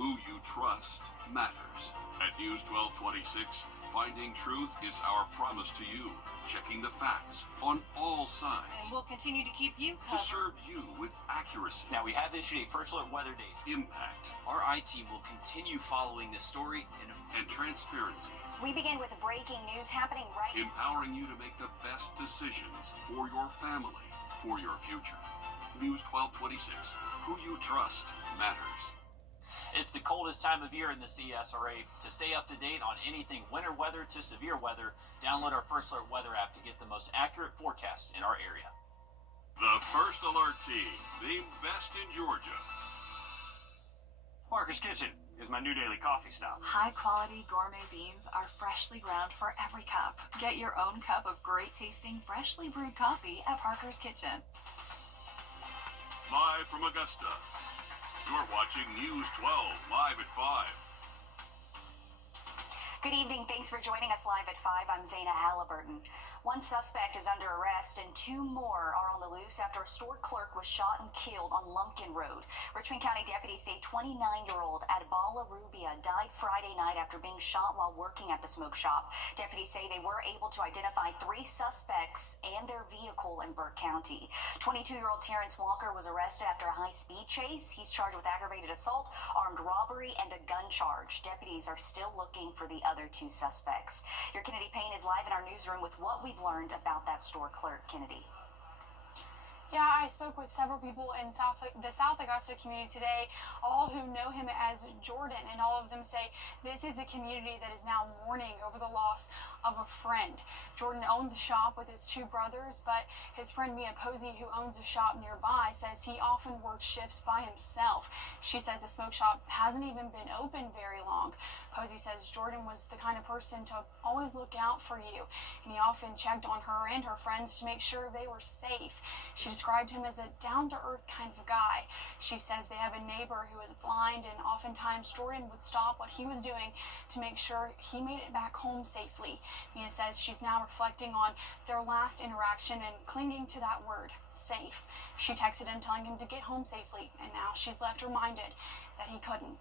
Who you trust matters. At News 1226, finding truth is our promise to you. Checking the facts on all sides. And we'll continue to keep you to covered. serve you with accuracy. Now, we have issued a first alert weather days. Impact. Our I team will continue following this story and transparency. We begin with breaking news happening right now. Empowering you to make the best decisions for your family, for your future. News 1226. Who you trust matters. It's the coldest time of year in the CSRA. To stay up to date on anything winter weather to severe weather, download our First Alert weather app to get the most accurate forecast in our area. The First Alert team, the best in Georgia. Parker's Kitchen is my new daily coffee stop. High-quality gourmet beans are freshly ground for every cup. Get your own cup of great-tasting, freshly brewed coffee at Parker's Kitchen. Live from Augusta, you're watching News 12 live at 5. Good evening. Thanks for joining us live at 5. I'm Zaina Halliburton. One suspect is under arrest and 2 more are on the loose after a store clerk was shot and killed on Lumpkin Road. Richmond County deputies say 29-year-old Adbala Rubia died Friday night after being shot while working at the smoke shop. Deputies say they were able to identify 3 suspects and their vehicle in Burke County. 22-year-old Terrence Walker was arrested after a high-speed chase. He's charged with aggravated assault, armed robbery, and a gun charge. Deputies are still looking for the other 2 suspects. Your Kennedy Payne is live in our newsroom with what we've learned about that store clerk. Kennedy. Yeah, I spoke with several people in the South Augusta community today, all who know him as Jordan, and all of them say this is a community that is now mourning over the loss of a friend. Jordan owned the shop with his 2 brothers, but his friend Mia Posey, who owns a shop nearby, says he often worked shifts by himself. She says the smoke shop hasn't even been open very long. Posey says Jordan was the kind of person to always look out for you, and he often checked on her and her friends to make sure they were safe. She described him as a down-to-earth kind of guy. She says they have a neighbor who is blind, and oftentimes Jordan would stop what he was doing to make sure he made it back home safely. Mia says she's now reflecting on their last interaction and clinging to that word, safe. She texted him telling him to get home safely, and now she's left reminded that he couldn't.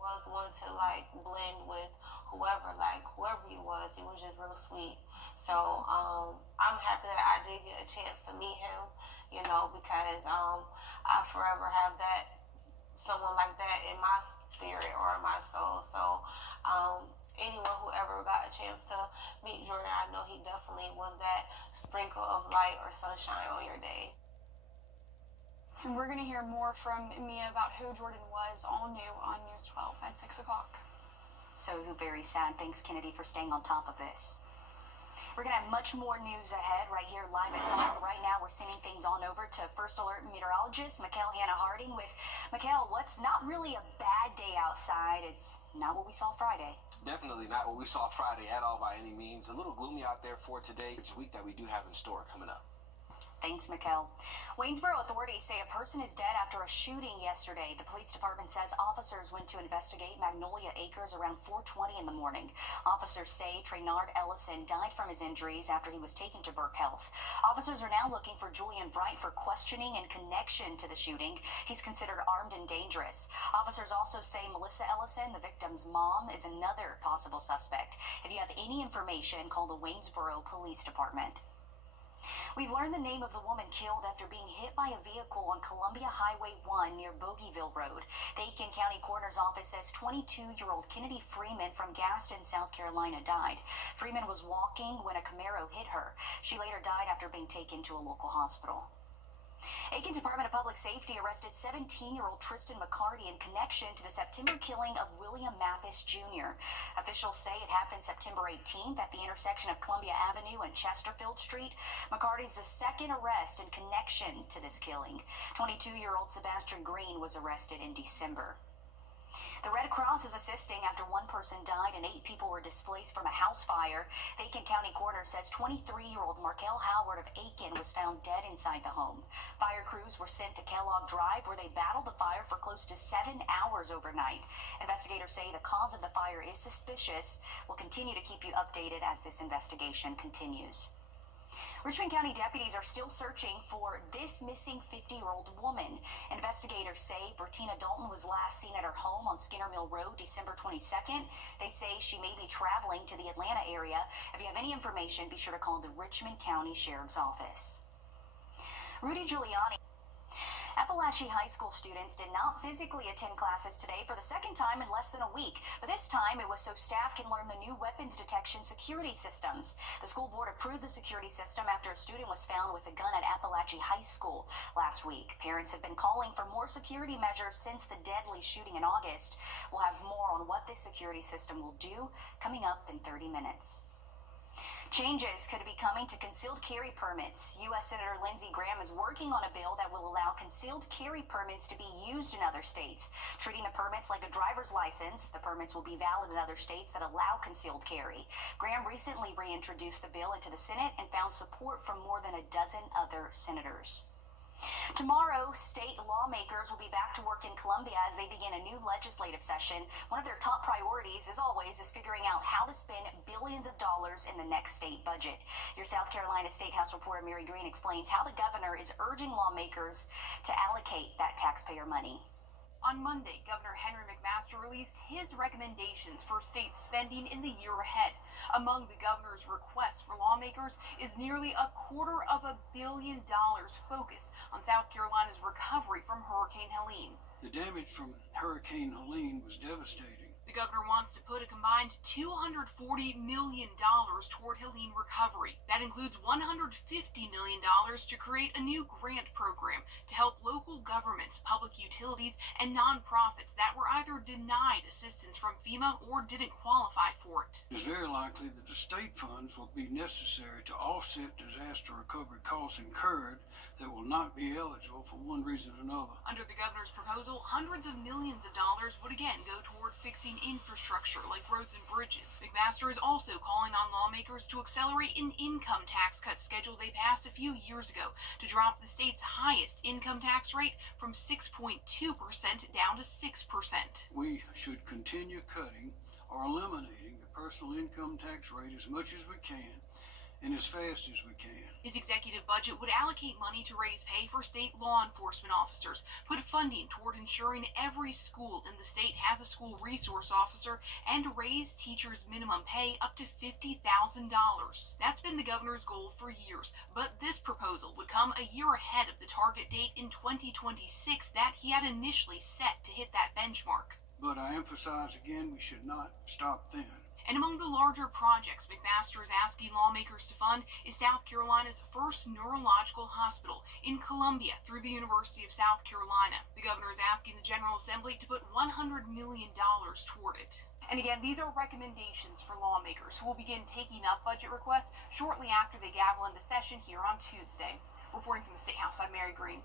Was one to blend with whoever he was just real sweet. So I'm happy that I did get a chance to meet him, because I forever have someone like that in my spirit or in my soul. So anyone who ever got a chance to meet Jordan, I know he definitely was that sprinkle of light or sunshine on your day. And we're going to hear more from Mia about who Jordan was, all new on News 12 at 6 o'clock. So very sad. Thanks, Kennedy, for staying on top of this. We're going to have much more news ahead right here live at 5. Right now, we're sending things on over to First Alert meteorologist Mikhail Hannah Harding with Mikhail. What's not really a bad day outside? It's not what we saw Friday. Definitely not what we saw Friday at all by any means. A little gloomy out there for today. It's a week that we do have in store coming up. Thanks, Mikkel. Waynesboro authorities say a person is dead after a shooting yesterday. The police department says officers went to investigate Magnolia Acres around 4:20 in the morning. Officers say Traynard Ellison died from his injuries after he was taken to Burke Health. Officers are now looking for Julian Bright for questioning in connection to the shooting. He's considered armed and dangerous. Officers also say Melissa Ellison, the victim's mom, is another possible suspect. If you have any information, call the Waynesboro Police Department. We've learned the name of the woman killed after being hit by a vehicle on Columbia Highway 1 near Bogeyville Road. The Aiken County Coroner's Office says 22-year-old Kennedy Freeman from Gaston, South Carolina, died. Freeman was walking when a Camaro hit her. She later died after being taken to a local hospital. Aiken Department of Public Safety arrested 17-year-old Tristan McCarty in connection to the September killing of William Mathis Jr. Officials say it happened September 18th at the intersection of Columbia Avenue and Chesterfield Street. McCarty's the second arrest in connection to this killing. 22-year-old Sebastian Green was arrested in December. The Red Cross is assisting after one person died and 8 people were displaced from a house fire. The Aiken County Coroner says 23-year-old Markel Howard of Aiken was found dead inside the home. Fire crews were sent to Kellogg Drive where they battled the fire for close to 7 hours overnight. Investigators say the cause of the fire is suspicious. We'll continue to keep you updated as this investigation continues. Richmond County deputies are still searching for this missing 50-year-old woman. Investigators say Bertina Dalton was last seen at her home on Skinner Mill Road December 22nd. They say she may be traveling to the Atlanta area. If you have any information, be sure to call the Richmond County Sheriff's Office. Rudy Giuliani. Appalachia High School students did not physically attend classes today for the second time in less than a week, but this time it was so staff can learn the new weapons detection security systems. The school board approved the security system after a student was found with a gun at Appalachia High School last week. Parents have been calling for more security measures since the deadly shooting in August. We'll have more on what this security system will do coming up in 30 minutes. Changes could be coming to concealed carry permits. U.S. Senator Lindsey Graham is working on a bill that will allow concealed carry permits to be used in other states, treating the permits like a driver's license. The permits will be valid in other states that allow concealed carry. Graham recently reintroduced the bill into the Senate and found support from more than a dozen other senators. Tomorrow, state lawmakers will be back to work in Columbia as they begin a new legislative session. One of their top priorities, as always, is figuring out how to spend billions of dollars in the next state budget. Your South Carolina State House reporter Mary Green explains how the governor is urging lawmakers to allocate that taxpayer money. On Monday, Governor Henry McMaster released his recommendations for state spending in the year ahead. Among the governor's requests for lawmakers is nearly $250 million focused on South Carolina's recovery from Hurricane Helene. The damage from Hurricane Helene was devastating. The governor wants to put a combined $240 million toward Helene recovery. That includes $150 million to create a new grant program to help local governments, public utilities, and nonprofits that were either denied assistance from FEMA or didn't qualify for it. It is very likely that the state funds will be necessary to offset disaster recovery costs incurred that will not be eligible for one reason or another. Under the governor's proposal, hundreds of millions of dollars would again go toward fixing infrastructure like roads and bridges. McMaster is also calling on lawmakers to accelerate an income tax cut schedule they passed a few years ago to drop the state's highest income tax rate from 6.2% down to 6%. We should continue cutting or eliminating the personal income tax rate as much as we can and as fast as we can. His executive budget would allocate money to raise pay for state law enforcement officers, put funding toward ensuring every school in the state has a school resource officer, and raise teachers' minimum pay up to $50,000. That's been the governor's goal for years, but this proposal would come a year ahead of the target date in 2026 that he had initially set to hit that benchmark. But I emphasize again, we should not stop then. And among the larger projects McMaster is asking lawmakers to fund is South Carolina's first neurological hospital in Columbia through the University of South Carolina. The governor is asking the General Assembly to put $100 million toward it. And again, these are recommendations for lawmakers who will begin taking up budget requests shortly after they gavel into session here on Tuesday. Reporting from the State House, I'm Mary Green.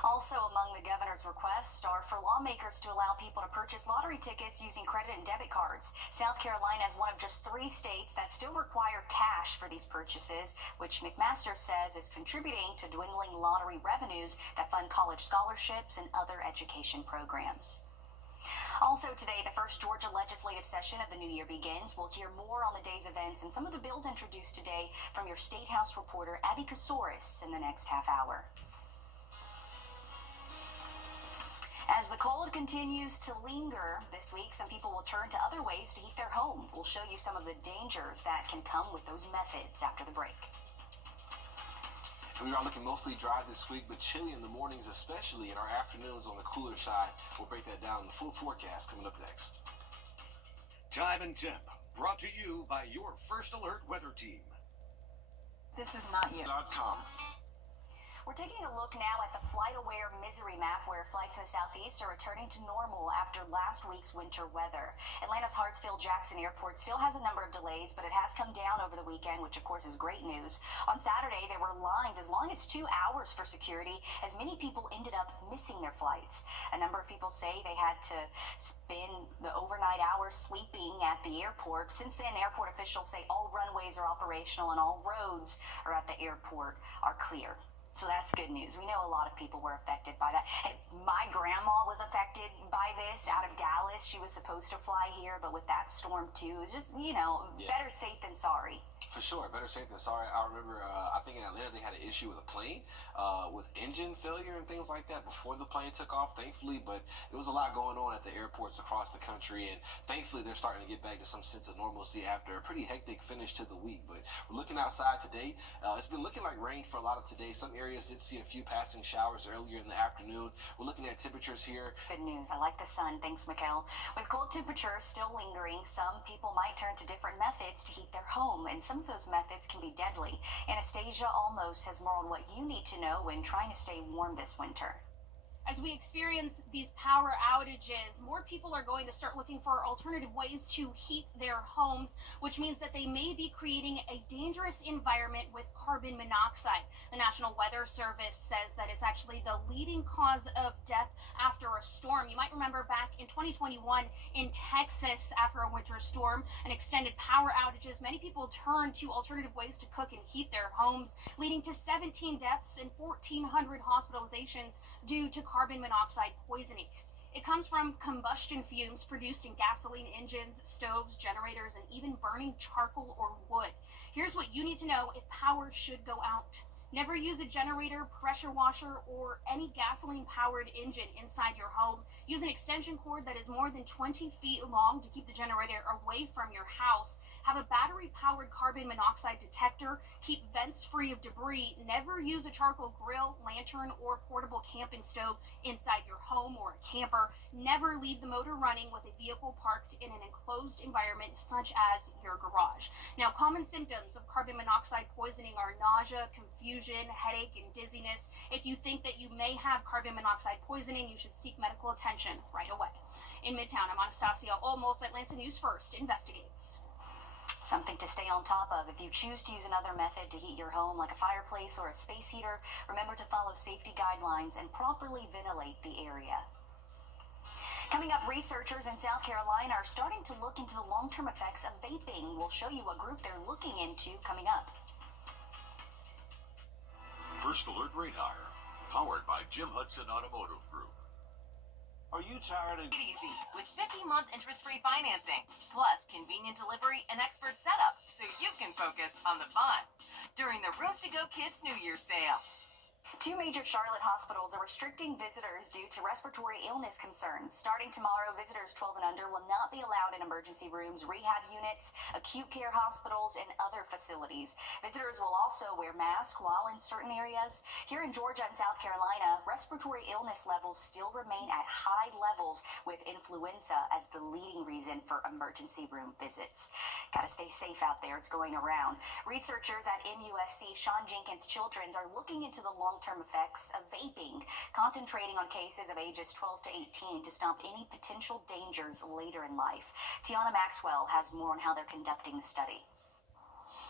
Also among the governor's requests are for lawmakers to allow people to purchase lottery tickets using credit and debit cards. South Carolina is one of just 3 states that still require cash for these purchases, which McMaster says is contributing to dwindling lottery revenues that fund college scholarships and other education programs. Also today, the first Georgia legislative session of the new year begins. We'll hear more on the day's events and some of the bills introduced today from your State House reporter, Abby Kasouris, in the next half hour. As the cold continues to linger this week, some people will turn to other ways to heat their home. We'll show you some of the dangers that can come with those methods after the break. And we are looking mostly dry this week, but chilly in the mornings, especially in our afternoons on the cooler side. We'll break that down in the full forecast coming up next. Time and temp, brought to you by your First Alert weather team. This is not you. .com. We're taking a look now at the FlightAware Misery map, where flights in the southeast are returning to normal after last week's winter weather. Atlanta's Hartsfield-Jackson Airport still has a number of delays, but it has come down over the weekend, which of course is great news. On Saturday, there were lines as long as 2 hours for security, as many people ended up missing their flights. A number of people say they had to spend the overnight hours sleeping at the airport. Since then, airport officials say all runways are operational and all roads are at the airport are clear. So that's good news. We know a lot of people were affected by that. Hey, my grandma was affected by this out of Dallas. She was supposed to fly here, but with that storm too, it's just, better safe than sorry. For sure, better safe than sorry. I remember, I think in Atlanta they had an issue with a plane, with engine failure and things like that before the plane took off, thankfully, but it was a lot going on at the airports across the country, and thankfully they're starting to get back to some sense of normalcy after a pretty hectic finish to the week. But we're looking outside today. It's been looking like rain for a lot of today. Some areas did see a few passing showers earlier in the afternoon. We're looking at temperatures here. Good news. I like the sun. Thanks, Mikkel. With cold temperatures still lingering, some people might turn to different methods to heat their home, and some of those methods can be deadly. Anastasia Almost has more on what you need to know when trying to stay warm this winter. As we experience these power outages, more people are going to start looking for alternative ways to heat their homes, which means that they may be creating a dangerous environment with carbon monoxide. The National Weather Service says that it's actually the leading cause of death after a storm. You might remember back in 2021 in Texas, after a winter storm and extended power outages, many people turned to alternative ways to cook and heat their homes, leading to 17 deaths and 1,400 hospitalizations due to carbon monoxide poisoning. It comes from combustion fumes produced in gasoline engines, stoves, generators, and even burning charcoal or wood. Here's what you need to know if power should go out. Never use a generator, pressure washer, or any gasoline-powered engine inside your home. Use an extension cord that is more than 20 feet long to keep the generator away from your house. Have a battery-powered carbon monoxide detector. Keep vents free of debris. Never use a charcoal grill, lantern, or portable camping stove inside your home or a camper. Never leave the motor running with a vehicle parked in an enclosed environment such as your garage. Now, common symptoms of carbon monoxide poisoning are nausea, confusion, headache, and dizziness. If you think that you may have carbon monoxide poisoning, you should seek medical attention right away. In Midtown, I'm Anastasia Olmos. Atlanta News First investigates. Something to stay on top of. If you choose to use another method to heat your home, like a fireplace or a space heater, remember to follow safety guidelines and properly ventilate the area. Coming up, researchers in South Carolina are starting to look into the long-term effects of vaping. We'll show you what group they're looking into coming up. First Alert Radar, powered by Jim Hudson Automotive Group. Are you tired of... Make it easy with 50-month interest-free financing, plus convenient delivery and expert setup so you can focus on the fun during the Roast to Go Kids New Year's sale. Two major Charlotte hospitals are restricting visitors due to respiratory illness concerns. Starting tomorrow, visitors 12 and under will not be allowed in emergency rooms, rehab units, acute care hospitals, and other facilities. Visitors will also wear masks while in certain areas. Here in Georgia and South Carolina, respiratory illness levels still remain at high levels, with influenza as the leading reason for emergency room visits. Gotta stay safe out there. It's going around. Researchers at MUSC Sean Jenkins Children's are looking into the long-term effects of vaping, concentrating on cases of ages 12 to 18 to stop any potential dangers later in life. Tiana Maxwell has more on how they're conducting the study.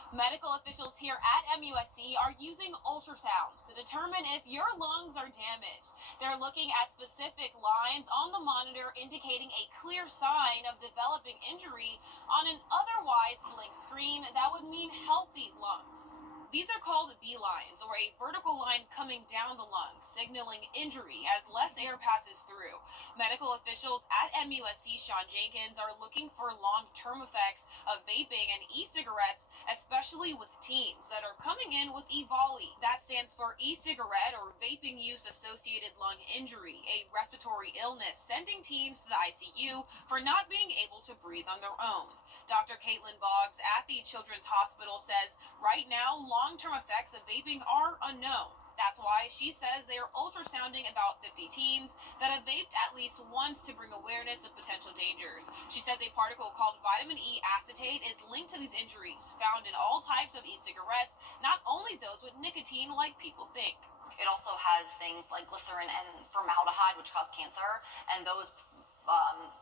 Medical officials here at MUSC are using ultrasounds to determine if your lungs are damaged. They're looking at specific lines on the monitor indicating a clear sign of developing injury on an otherwise blank screen that would mean healthy lungs. These are called B lines, or a vertical line coming down the lungs, signaling injury as less air passes through. Medical officials at MUSC Sean Jenkins are looking for long-term effects of vaping and e-cigarettes, especially with teens that are coming in with EVALI. That stands for e-cigarette or vaping use associated lung injury, a respiratory illness sending teens to the ICU for not being able to breathe on their own. Dr. Caitlin Boggs at the Children's Hospital says right now long-term effects of vaping are unknown. That's why she says they are ultrasounding about 50 teens that have vaped at least once to bring awareness of potential dangers. She says a particle called vitamin E acetate is linked to these injuries, found in all types of e-cigarettes, not only those with nicotine like people think. It also has things like glycerin and formaldehyde, which cause cancer, and those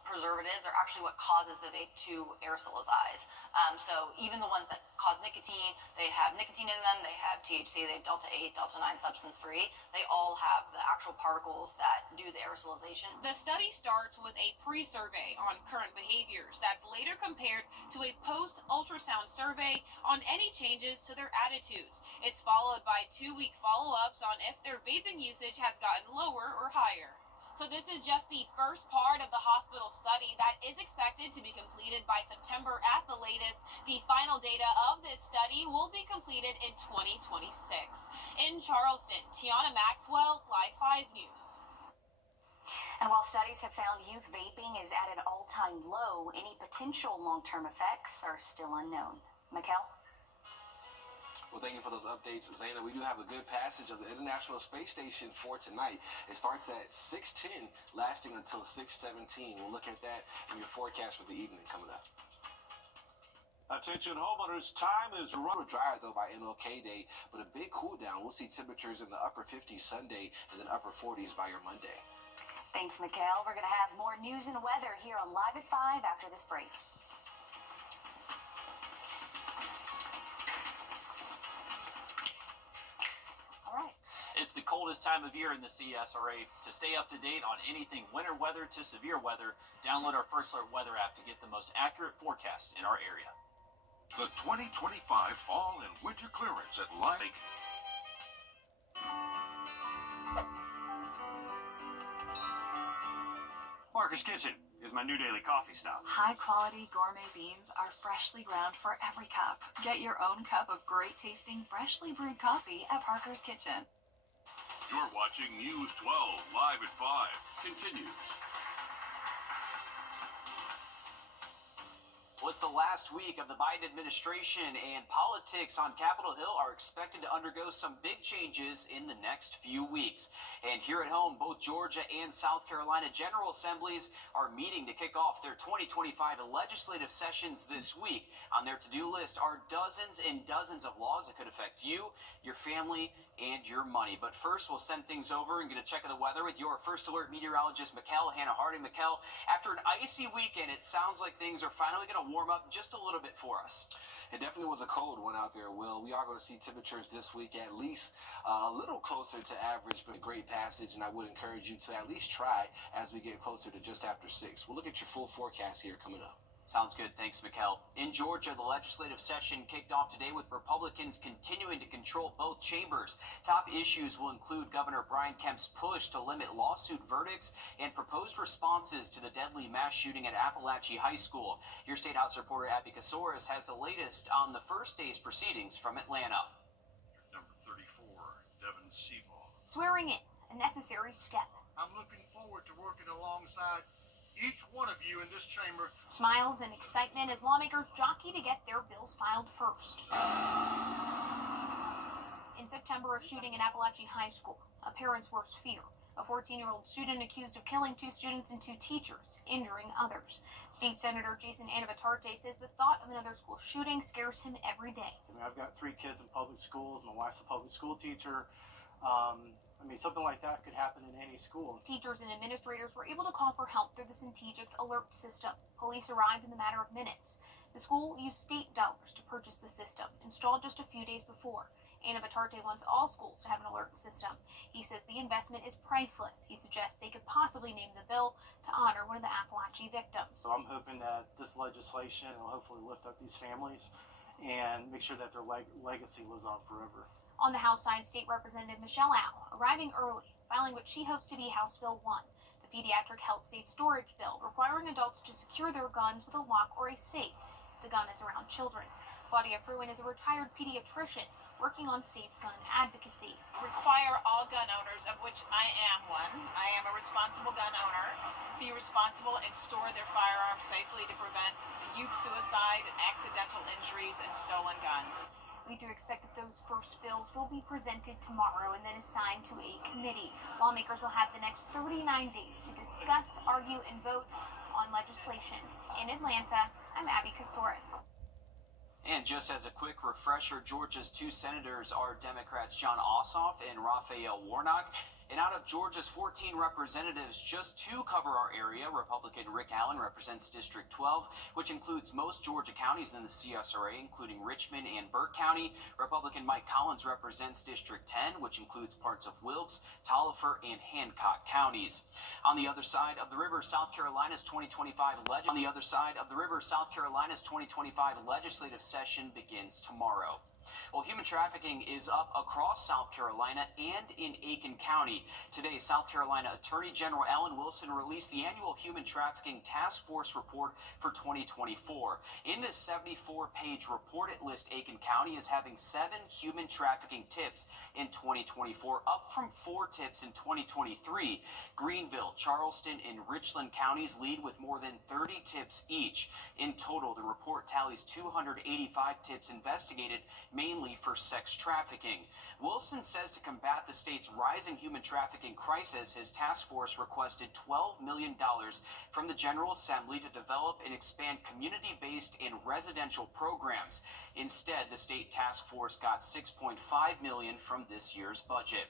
preservatives are actually what causes the vape to aerosolize. So even the ones that cause nicotine, they have nicotine in them, they have THC, they have delta-8, delta-9 substance-free. They all have the actual particles that do the aerosolization. The study starts with a pre-survey on current behaviors that's later compared to a post-ultrasound survey on any changes to their attitudes. It's followed by 2-week follow-ups on if their vaping usage has gotten lower or higher. So this is just the first part of the hospital study that is expected to be completed by September at the latest. The final data of this study will be completed in 2026. In Charleston, Tiana Maxwell, Live 5 News. And while studies have found youth vaping is at an all-time low, any potential long-term effects are still unknown. Mikkel? Well, thank you for those updates, Zaina. We do have a good passage of the International Space Station for tonight. It starts at 6:10, lasting until 6:17. We'll look at that in your forecast for the evening coming up. Attention homeowners, time is We're drier though by MLK Day, but a big cool down. We'll see temperatures in the upper 50s Sunday and then upper 40s by your Monday. Thanks, Mikkel. We're going to have more news and weather here on Live at 5 after this break. All right. It's the coldest time of year in the CSRA. To stay up to date on anything winter weather to severe weather, download our First Alert weather app to get the most accurate forecast in our area. The 2025 fall and winter clearance at Live. Parker's Kitchen is my new daily coffee stop. High-quality gourmet beans are freshly ground for every cup. Get your own cup of great-tasting, freshly brewed coffee at Parker's Kitchen. You're watching News 12 Live at 5 continues. Well, it's the last week of the Biden administration, and politics on Capitol Hill are expected to undergo some big changes in the next few weeks. And here at home, both Georgia and South Carolina General Assemblies are meeting to kick off their 2025 legislative sessions this week. On their to-do list are dozens and dozens of laws that could affect you, your family, and your money. But first, we'll send things over and get a check of the weather with your First Alert meteorologist, Mikkel Hannah Harding. Mikkel, after an icy weekend, it sounds like things are finally going to warm up just a little bit for us. It definitely was a cold one out there, Will. We are going to see temperatures this week at least a little closer to average, but a great passage, and I would encourage you to at least try as we get closer to just after 6. We'll look at your full forecast here coming up. Sounds good. Thanks, Mikkel. In Georgia, the legislative session kicked off today with Republicans continuing to control both chambers. Top issues will include Governor Brian Kemp's push to limit lawsuit verdicts and proposed responses to the deadly mass shooting at Appalachia High School. Your State House reporter Abby Casoris has the latest on the first day's proceedings from Atlanta. Number 34, Devin Seabaugh. Swearing in, a necessary step. I'm looking forward to working alongside each one of you in this chamber. Smiles and excitement as lawmakers jockey to get their bills filed first. In September, a shooting in Appalachia High School, a parent's worst fear. A 14-year-old student accused of killing 2 students and 2 teachers, injuring others. State Senator Jason Anabatarte says the thought of another school shooting scares him every day. I've got 3 kids in public schools. My wife's a public school teacher. Something like that could happen in any school. Teachers and administrators were able to call for help through the Centegix alert system. Police arrived in the matter of minutes. The school used state dollars to purchase the system, installed just a few days before. Anabatarte wants all schools to have an alert system. He says the investment is priceless. He suggests they could possibly name the bill to honor one of the Appalachia victims. So I'm hoping that this legislation will hopefully lift up these families and make sure that their legacy lives on forever. On the House side, State Representative Michelle Au, arriving early, filing what she hopes to be House Bill 1, the Pediatric Health Safe Storage Bill, requiring adults to secure their guns with a lock or a safe. The gun is around children. Claudia Fruin is a retired pediatrician working on safe gun advocacy. Require all gun owners, of which I am one. I am a responsible gun owner. Be responsible and store their firearms safely to prevent youth suicide, accidental injuries, and stolen guns. We do expect that those first bills will be presented tomorrow and then assigned to a committee. Lawmakers will have the next 39 days to discuss, argue, and vote on legislation. In Atlanta, I'm Abby Casoris. And just as a quick refresher, Georgia's 2 senators are Democrats John Ossoff and Raphael Warnock. And out of Georgia's 14 representatives, just 2 cover our area. Republican Rick Allen represents District 12, which includes most Georgia counties in the CSRA, including Richmond and Burke County. Republican Mike Collins represents District 10, which includes parts of Wilkes, Taliaferro, and Hancock counties. On the other side of the river, South Carolina's 2025 legislative session begins tomorrow. Well, human trafficking is up across South Carolina and in Aiken County. Today, South Carolina Attorney General Alan Wilson released the annual Human Trafficking Task Force report for 2024. In this 74-page report, it lists Aiken County as having 7 human trafficking tips in 2024, up from 4 tips in 2023. Greenville, Charleston, and Richland counties lead with more than 30 tips each. In total, the report tallies 285 tips investigated, mainly for sex trafficking. Wilson says to combat the state's rising human trafficking crisis, his task force requested $12 million from the General Assembly to develop and expand community-based and residential programs. Instead, the state task force got $6.5 million from this year's budget.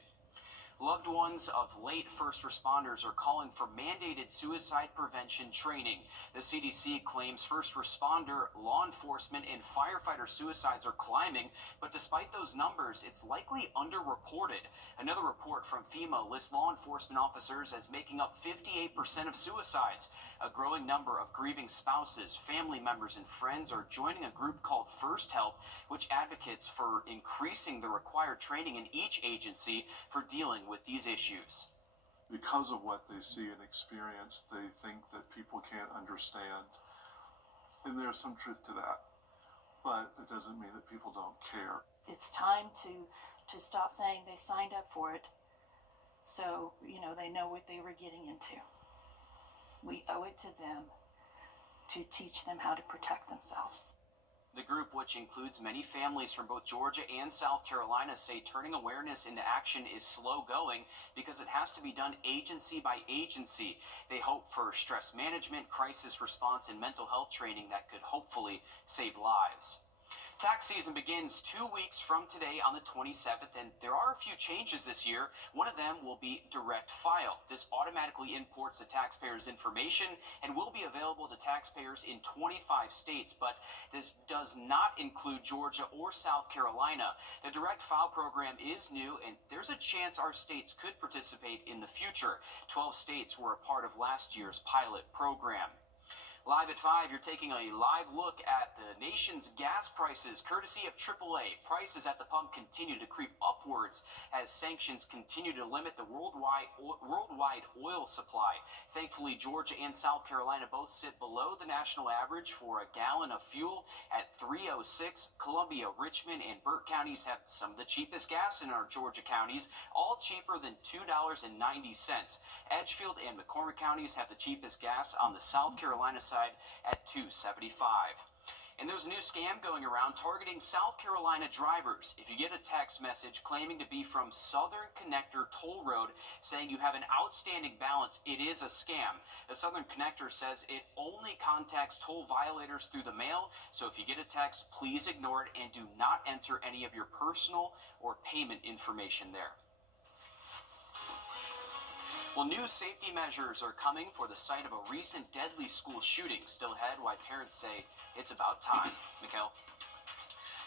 Loved ones of late first responders are calling for mandated suicide prevention training. The CDC claims first responder, law enforcement, and firefighter suicides are climbing, but despite those numbers, it's likely underreported. Another report from FEMA lists law enforcement officers as making up 58% of suicides. A growing number of grieving spouses, family members, and friends are joining a group called First Help, which advocates for increasing the required training in each agency for dealing with these issues. Because of what they see and experience, they think that people can't understand. And there's some truth to that. But it doesn't mean that people don't care. It's time to stop saying they signed up for it, so, they know what they were getting into. We owe it to them to teach them how to protect themselves. The group, which includes many families from both Georgia and South Carolina, say turning awareness into action is slow going because it has to be done agency by agency. They hope for stress management, crisis response, and mental health training that could hopefully save lives. Tax season begins 2 weeks from today on the 27th, and there are a few changes this year. One of them will be direct file. This automatically imports the taxpayer's information and will be available to taxpayers in 25 states, but this does not include Georgia or South Carolina. The direct file program is new, and there's a chance our states could participate in the future. 12 states were a part of last year's pilot program. Live at 5, you're taking a live look at the nation's gas prices, courtesy of AAA. Prices at the pump continue to creep upwards as sanctions continue to limit the worldwide oil supply. Thankfully, Georgia and South Carolina both sit below the national average for a gallon of fuel at $3.06. Columbia, Richmond, and Burt counties have some of the cheapest gas in our Georgia counties, all cheaper than $2.90. Edgefield and McCormick counties have the cheapest gas on the South Carolina side at $2.75. And there's a new scam going around targeting South Carolina drivers. If you get a text message claiming to be from Southern Connector Toll Road saying you have an outstanding balance, it is a scam. The Southern Connector says it only contacts toll violators through the mail, so if you get a text, please ignore it and do not enter any of your personal or payment information there. Well, new safety measures are coming for the site of a recent deadly school shooting. Still ahead, why parents say it's about time. Mikhail.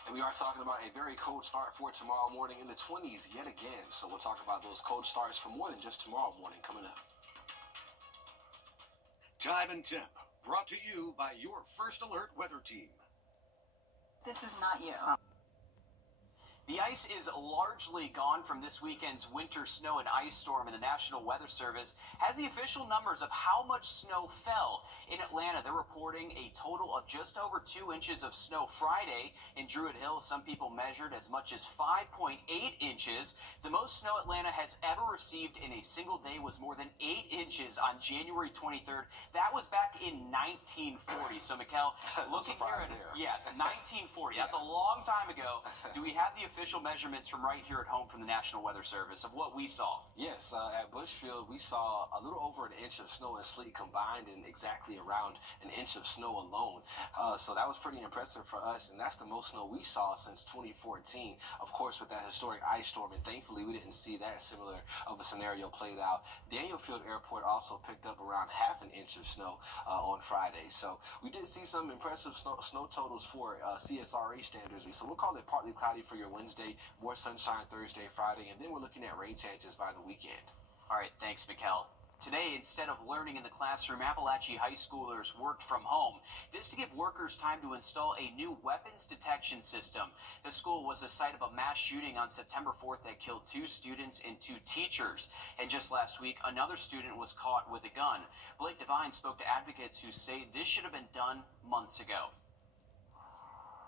And we are talking about a very cold start for tomorrow morning in the 20s yet again. So we'll talk about those cold starts for more than just tomorrow morning coming up. Time and Temp, brought to you by your First Alert weather team. This is not you. The ice is largely gone from this weekend's winter snow and ice storm, and the National Weather Service has the official numbers of how much snow fell. In Atlanta, they're reporting a total of just over 2 inches of snow Friday. In Druid Hill, some people measured as much as 5.8 inches. The most snow Atlanta has ever received in a single day was more than 8 inches on January 23rd. That was back in 1940. So, Mikhail, looking here at it, 1940. That's a long time ago. Do we have the official measurements from right here at home from the National Weather Service of what we saw? Yes, at Bushfield, we saw a little over an inch of snow and sleet combined and exactly around an inch of snow alone. So that was pretty impressive for us, and that's the most snow we saw since 2014, of course, with that historic ice storm, and thankfully we didn't see that similar of a scenario played out. Daniel Field Airport also picked up around half an inch of snow on Friday. So we did see some impressive snow totals for CSRA standards. So we'll call it partly cloudy for your Wednesday, more sunshine Thursday, Friday, and then we're looking at rain chances by the weekend. All right, thanks, Mikhail. Today, instead of learning in the classroom, Appalachia high schoolers worked from home. This to give workers time to install a new weapons detection system. The school was the site of a mass shooting on September 4th that killed 2 students and 2 teachers. And just last week, another student was caught with a gun. Blake Devine spoke to advocates who say this should have been done months ago.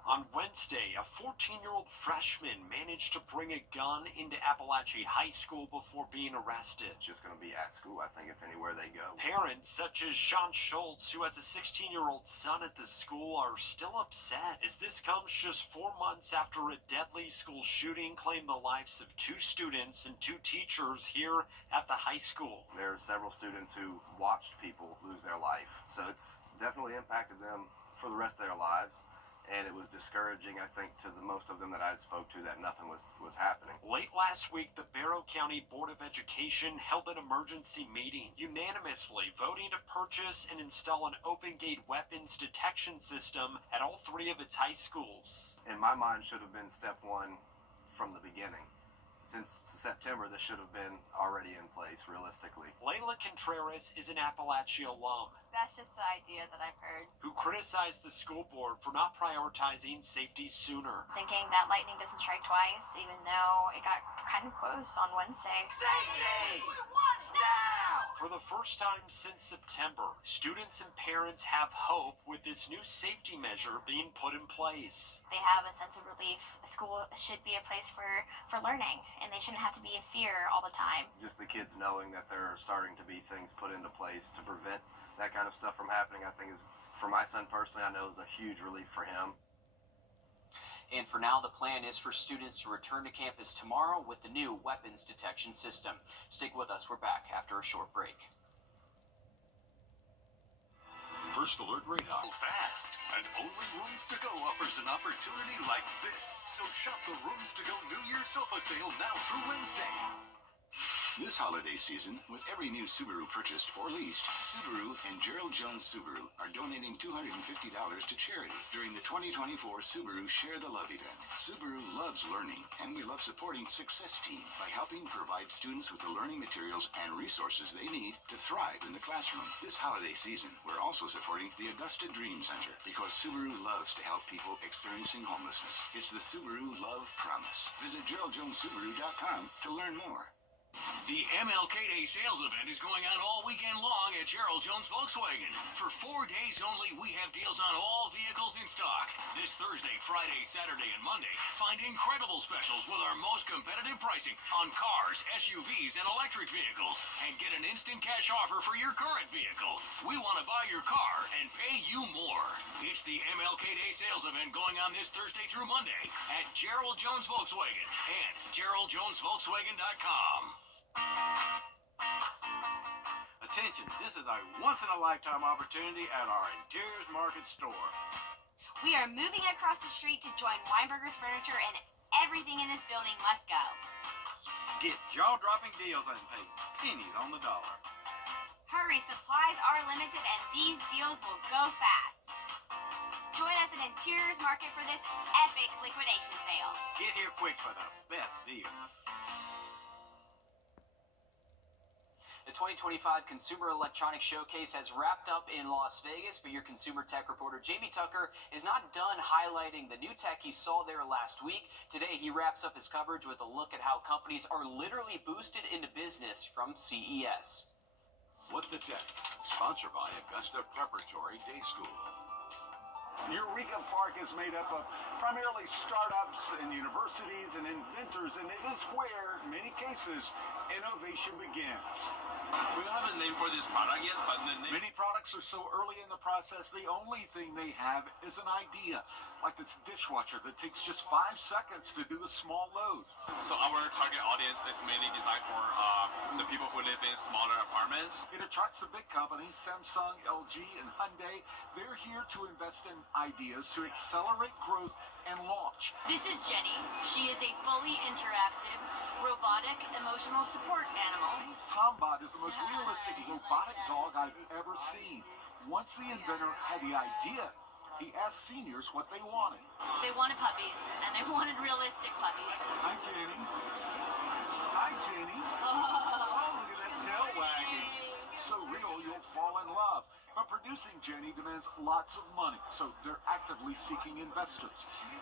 On Wednesday, a 14-year-old freshman managed to bring a gun into Appalachia High School before being arrested. It's just going to be at school. I think it's anywhere they go. Parents such as Sean Schultz, who has a 16-year-old son at the school, are still upset as this comes just 4 months after a deadly school shooting claimed the lives of 2 students and 2 teachers here at the high school. There are several students who watched people lose their life, so it's definitely impacted them for the rest of their lives. And it was discouraging, I think, to the most of them that I spoke to that nothing was happening. Late last week, the Barrow County Board of Education held an emergency meeting, unanimously voting to purchase and install an open-gate weapons detection system at all 3 of its high schools. In my mind, should have been step 1 from the beginning. Since September, this should have been already in place, realistically. Layla Contreras is an Appalachia alum. That's just the idea that I've heard. Who criticized the school board for not prioritizing safety sooner. Thinking that lightning doesn't strike twice, even though it got kind of close on Wednesday. Safety! We want it now! For the first time since September, students and parents have hope with this new safety measure being put in place. They have a sense of relief. School should be a place for learning, and they shouldn't have to be in fear all the time. Just the kids knowing that there are starting to be things put into place to prevent that kind of stuff from happening, I think is, for my son personally, I know is a huge relief for him. And for now, the plan is for students to return to campus tomorrow with the new weapons detection system. Stick with us. We're back after a short break. First Alert Radar fast, and only Rooms to Go offers an opportunity like this. So shop the Rooms to Go New Year's sofa sale now through Wednesday. This holiday season, with every new Subaru purchased or leased, Subaru and Gerald Jones Subaru are donating $250 to charity during the 2024 Subaru Share the Love event. Subaru loves learning, and we love supporting Success Team by helping provide students with the learning materials and resources they need to thrive in the classroom. This holiday season, we're also supporting the Augusta Dream Center because Subaru loves to help people experiencing homelessness. It's the Subaru Love Promise. Visit GeraldJonesSubaru.com to learn more. The MLK Day sales event is going on all weekend long at Gerald Jones Volkswagen. For 4 days only, we have deals on all vehicles in stock. This Thursday, Friday, Saturday, and Monday, find incredible specials with our most competitive pricing on cars, SUVs, and electric vehicles. And get an instant cash offer for your current vehicle. We want to buy your car and pay you more. It's the MLK Day sales event going on this Thursday through Monday at Gerald Jones Volkswagen and GeraldJonesVolkswagen.com. Attention, this is a once-in-a-lifetime opportunity at our Interiors Market store. We are moving across the street to join Weinberger's Furniture, and everything in this building must go. Get jaw-dropping deals and pay pennies on the dollar. Hurry, supplies are limited, and these deals will go fast. Join us at Interiors Market for this epic liquidation sale. Get here quick for the best deals. The 2025 Consumer Electronics Showcase has wrapped up in Las Vegas, but your consumer tech reporter Jamie Tucker is not done highlighting the new tech he saw there last week. Today, he wraps up his coverage with a look at how companies are literally boosted into business from CES. What the Tech, sponsored by Augusta Preparatory Day School. Eureka Park is made up of primarily startups and universities and inventors, and it is where, in many cases, innovation begins. We don't have a name for this product yet, but the name... Many products are so early in the process, the only thing they have is an idea. Like this dishwasher that takes just 5 seconds to do a small load. So our target audience is mainly designed for the people who live in smaller apartments. It attracts the big companies, Samsung, LG, and Hyundai. They're here to invest in ideas to accelerate growth and launch. This is Jenny. She is a fully interactive, robotic, emotional support animal. Tombot is the most realistic robotic dog I've ever seen. Once the inventor had the idea, he asked seniors what they wanted. They wanted puppies, and they wanted realistic puppies. Hi, Jenny. Hi, Jenny. Oh, look at that tail wagging. so real you'll fall in love. But producing Jenny demands lots of money, so they're actively seeking investors.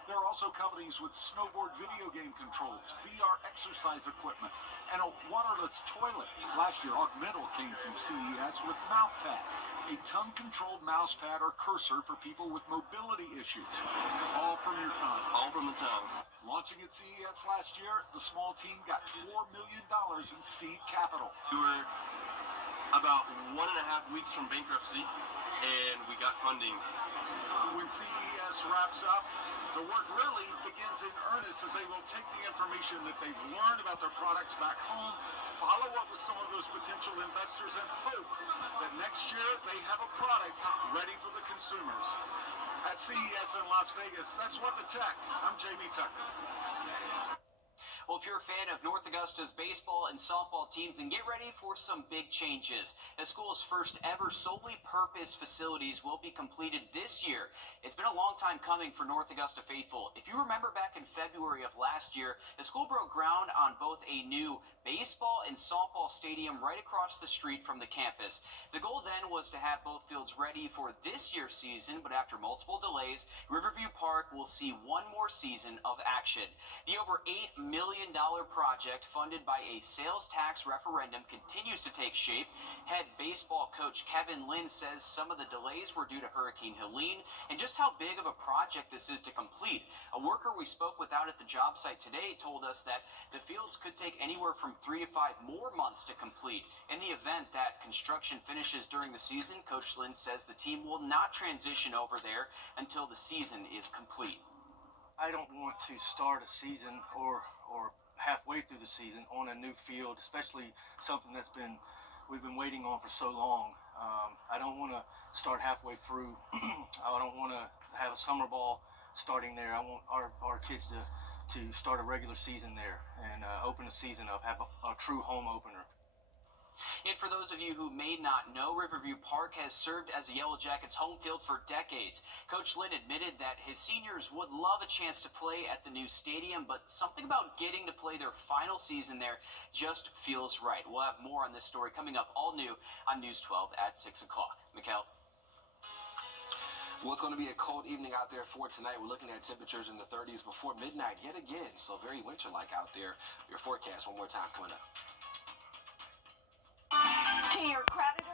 There are also companies with snowboard video game controls, VR exercise equipment, and a waterless toilet. Last year, Augmental came to CES with MouthPad, a tongue-controlled mouse pad or cursor for people with mobility issues. All from your tongue. All from the tongue. Launching at CES last year, the small team got $4 million in seed capital. We were about 1.5 weeks from bankruptcy, and we got funding. When CES wraps up, the work really begins in earnest as they will take the information that they've learned about their products back home, follow up with some of those potential investors, and hope that next year they have a product ready for the consumers. At CES in Las Vegas, that's What the Tech. I'm Jamie Tucker. Well, if you're a fan of North Augusta's baseball and softball teams, then get ready for some big changes. The school's first ever solely purpose facilities will be completed this year. It's been a long time coming for North Augusta faithful. If you remember back in February of last year, the school broke ground on both a new baseball and softball stadium right across the street from the campus. The goal then was to have both fields ready for this year's season, but after multiple delays, Riverview Park will see one more season of action. The over $8 million project funded by a sales tax referendum continues to take shape. Head baseball coach Kevin Lynn says some of the delays were due to Hurricane Helene and just how big of a project this is to complete. A worker we spoke with out at the job site today told us that the fields could take anywhere from 3 to 5 more months to complete. In the event that construction finishes during the season, Coach Lynn says the team will not transition over there until the season is complete. I don't want to start a season or halfway through the season on a new field, especially something we've been waiting on for so long. I don't want to start halfway through. I don't want to have a summer ball starting there. I want our kids to start a regular season there and open the season up, have a true home opener. And for those of you who may not know, Riverview Park has served as a Yellow Jackets home field for decades. Coach Lynn admitted that his seniors would love a chance to play at the new stadium, but something about getting to play their final season there just feels right. We'll have more on this story coming up all new on News 12 at 6 o'clock. Mikkel? Well, it's going to be a cold evening out there for tonight. We're looking at temperatures in the 30s before midnight yet again, so very winter-like out there. Your forecast one more time coming up. To your creditors.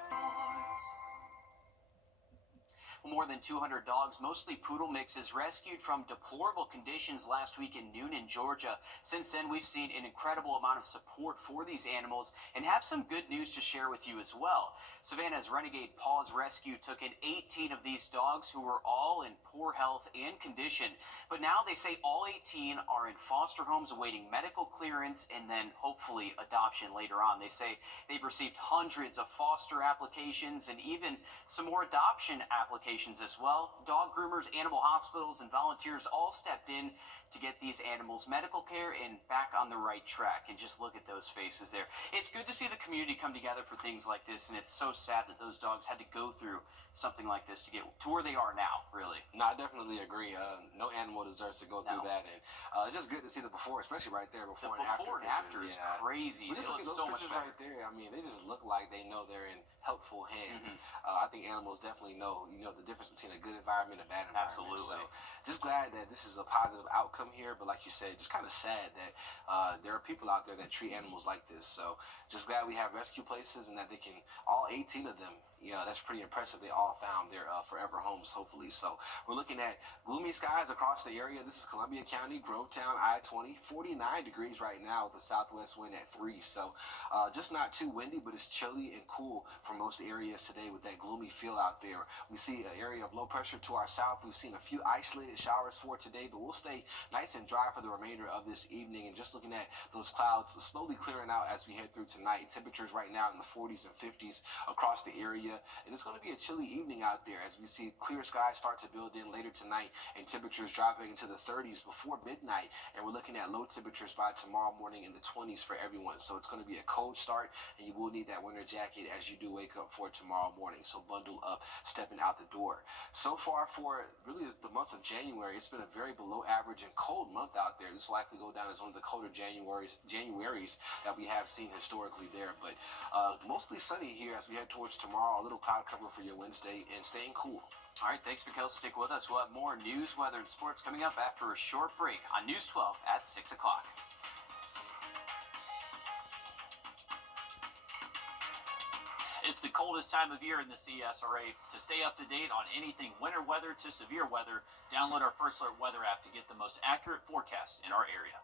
More than 200 dogs, mostly poodle mixes, rescued from deplorable conditions last week in Noonan, Georgia. Since then, we've seen an incredible amount of support for these animals and have some good news to share with you as well. Savannah's Renegade Paws Rescue took in 18 of these dogs who were all in poor health and condition. But now they say all 18 are in foster homes awaiting medical clearance and then hopefully adoption later on. They say they've received hundreds of foster applications and even some more adoption applications as well. Dog groomers, animal hospitals, and volunteers all stepped in to get these animals medical care and back on the right track. And just look at those faces there. It's good to see the community come together for things like this, and it's so sad that those dogs had to go through something like this to get to where they are now, really. No, I definitely agree. No animal deserves to go through that, and it's just good to see the before, especially right there, before and after is crazy. But just look at those pictures right there. I mean, they just look like they know they're in helpful hands. I think animals definitely know, the difference between a good environment and a bad environment. Absolutely. So just glad that this is a positive outcome here, but like you said, just kind of sad that there are people out there that treat animals like this. So just glad we have rescue places and that they can, all 18 of them, that's pretty impressive. They all found their forever homes, hopefully. So we're looking at gloomy skies across the area. This is Columbia County, Grovetown, I-20, 49 degrees right now with the southwest wind at 3. So just not too windy, but it's chilly and cool for most areas today with that gloomy feel out there. We see an area of low pressure to our south. We've seen a few isolated showers for today, but we'll stay nice and dry for the remainder of this evening. And just looking at those clouds slowly clearing out as we head through tonight. Temperatures right now in the 40s and 50s across the area. area, and it's going to be a chilly evening out there as we see clear skies start to build in later tonight and temperatures dropping into the 30s before midnight, and we're looking at low temperatures by tomorrow morning in the 20s for everyone. So it's going to be a cold start, and you will need that winter jacket as you do wake up for tomorrow morning. So bundle up stepping out the door. So far for really the month of January, it's been a very below average and cold month out there. This will likely go down as one of the colder Januaries that we have seen historically there, but mostly sunny here as we head towards tomorrow. A little cloud cover for your Wednesday and staying cool. All right, thanks, Mikhail. Stick with us. We'll have more news, weather, and sports coming up after a short break on News 12 at 6 o'clock. It's the coldest time of year in the CSRA. To stay up to date on anything winter weather to severe weather, download our First Alert Weather app to get the most accurate forecast in our area.